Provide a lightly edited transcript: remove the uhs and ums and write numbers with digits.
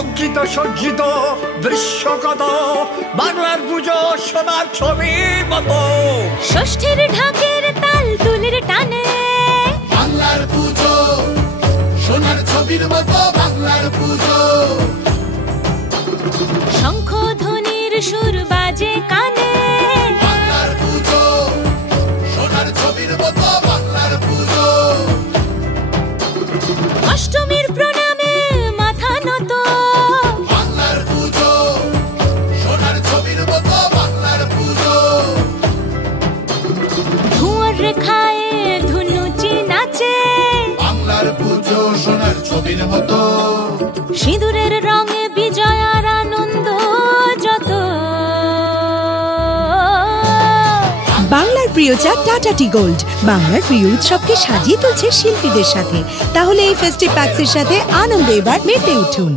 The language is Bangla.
অঙ্কিত সজ্জিত দৃশ্যকত বাংলার পুজো সোনার ছবির মতো। ষষ্ঠীর ঢাকের তাল তুলের টানে বাংলার পুজো সোনার ছবির মতো বাংলার পুজো। শঙ্খ ধ্বনির সুর বাজে কানে বাংলার পুজো সোনার ছবির মতো বাংলার পুজো। অষ্টমীর প্রণামে মাথা নত বাংলার পুজো সোনার ছবির মতো বাংলার পুজো। ধোঁয়ার রেখায় ধুনুচি নাচে বাংলার পুজো সোনার ছবির মতো। সিঁদুরের রঙে বিজয় আর আনন্দ যত। বাংলার প্রিয় চা টাটা টি গোল্ড বাংলার প্রিয় উৎসবকে সাজিয়ে তুলছে শিল্পীদের সাথে। তাহলে এই ফেস্টিভ প্যাক্সের সাথে আনন্দে এবার মেতে উঠুন।